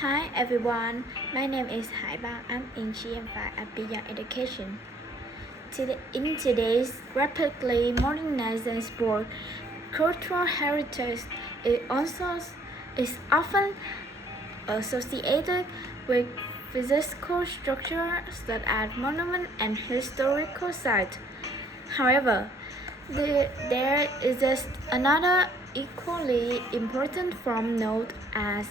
Hi everyone, my name is Hải Băng. I'm in GM5 at Beyond Education. In today's rapidly modernizing sport, cultural heritage is often associated with physical structures such as monuments and historical sites. However, there exists another equally important form known as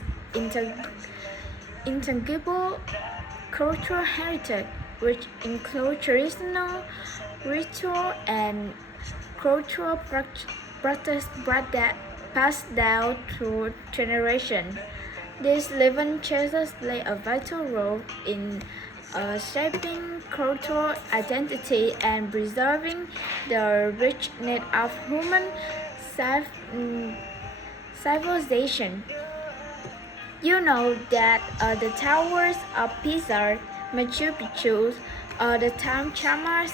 intangible cultural heritage, which include traditional, ritual, and cultural practice passed down through generations. These living traces play a vital role in shaping cultural identity and preserving the richness of human civilization. You know that the towers of Pisa, Machu Picchu, the town Chamas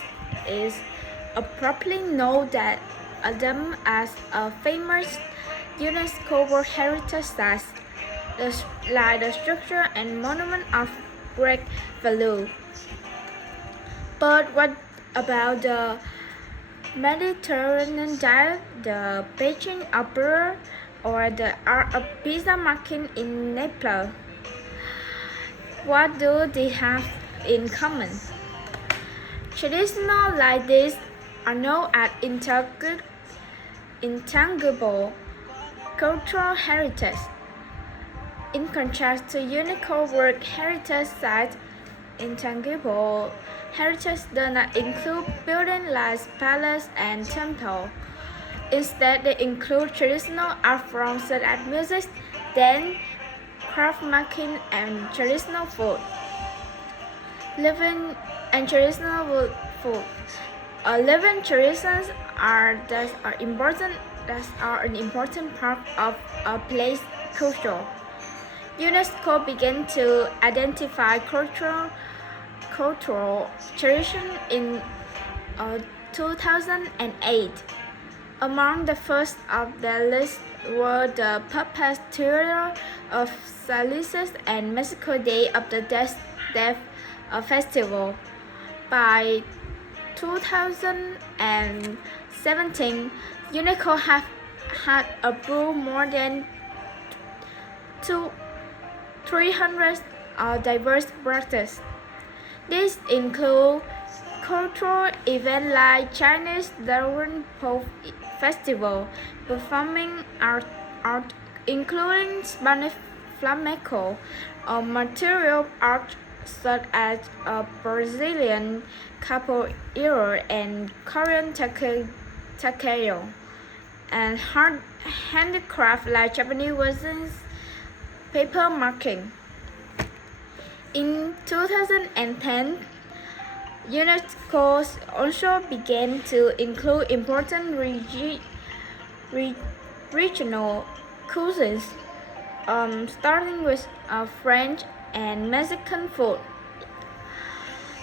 is appropriately known that them as a famous UNESCO World Heritage Site, like the structure and monument of great value. But what about the Mediterranean diet, the Beijing Opera, or the art of pizza making in Naples? What do they have in common? Traditional like this are known as intangible cultural heritage. In contrast to UNESCO World Heritage Sites, intangible heritage does not include buildings like palaces and temples. Instead, they include traditional art forms such as music, dance, craft making, and traditional food. Living and traditional food. Living traditions are an important part of a place's culture. UNESCO began to identify cultural tradition in 2008. Among the first of the list were the Puppet Theater of Salices and Mexico Day of the Death Festival. By 2017, UNESCO had approved more than 300 diverse practices. These include cultural events like Chinese Dragon Pop Festival, performing art including Spanish flamenco, material art such as Brazilian capoeira and Korean taekwondo, and handicraft like Japanese versions paper marking. In 2010, UNESCO also began to include important regional cuisines, starting with French and Mexican food.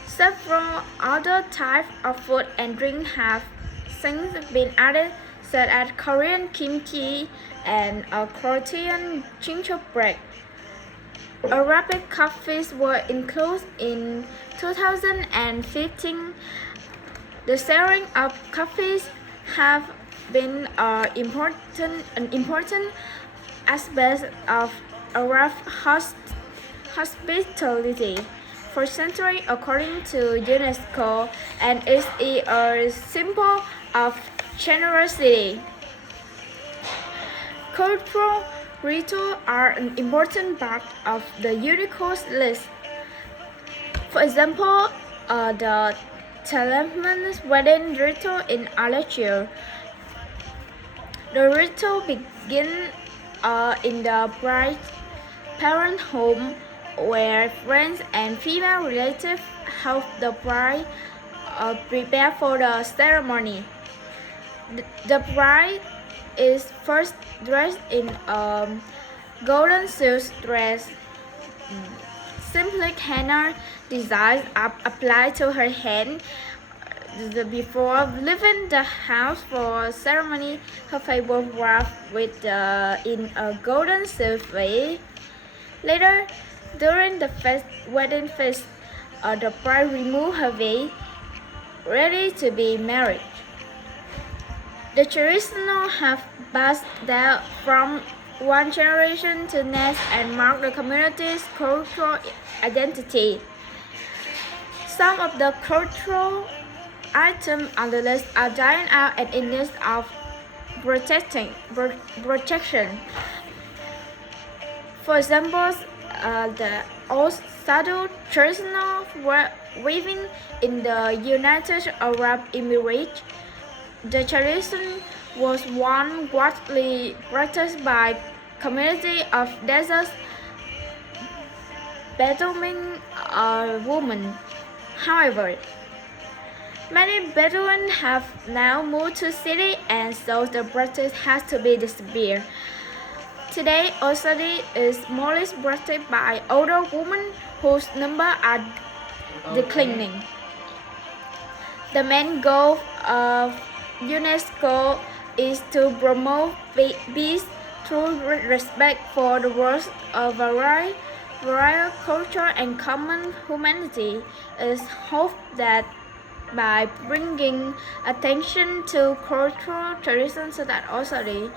Several other types of food and drink have since been added, such as Korean kimchi and Croatian gingerbread. Arabic coffees were included in 2015. The selling of coffees have been an important aspect of Arab hospitality for centuries, according to UNESCO, and is a symbol of generosity. Cultural rituals are an important part of the UNESCO's list. For example, the Telemans wedding ritual in Algeria. The ritual begins in the bride's parent home, where friends and female relatives help the bride prepare for the ceremony. The bride is first dressed in a golden silk dress. Simply henna designs are applied to her hand. Before leaving the house for ceremony, her face was wrapped in a golden silk veil. Later, during the wedding feast, the bride removed her veil, ready to be married. The traditional have passed down from one generation to next and mark the community's cultural identity. Some of the cultural items on the list are dying out and in need of protection. For example, the old saddle traditional weaving in the United Arab Emirates. The tradition was one widely practiced by community of desert Bedouin women. However, many Bedouins have now moved to city and so the practice has to be disappeared. Today, Osadi is mostly practiced by older women whose numbers are declining. The main goal of UNESCO is to promote peace through respect for the world's variety culture and common humanity. It is hoped that by bringing attention to cultural traditions such as Osadi,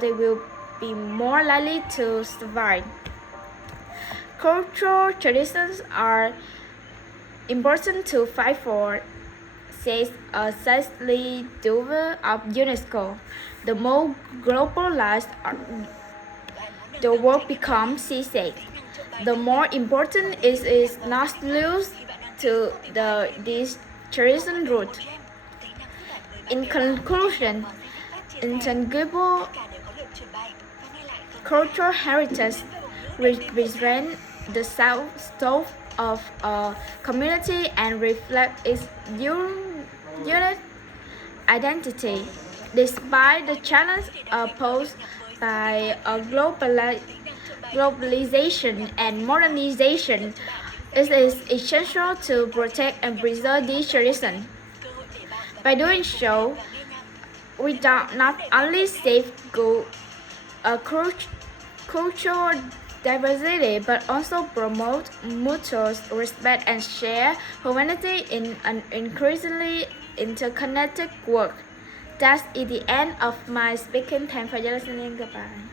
they will be more likely to survive. Cultural traditions are important to fight for, says Cecily Dover of UNESCO. The more globalized the world becomes, she said, the more important it is not lose to this tradition root. In conclusion, intangible cultural heritage represents the soul of a community and reflects its unique identity. Despite the challenge posed by globalization and modernization, it is essential to protect and preserve these traditions. By doing so, we not only safeguard cultural diversity but also promote mutual respect and share humanity in an increasingly interconnected world. That is the end of my speaking time for your listening. Goodbye.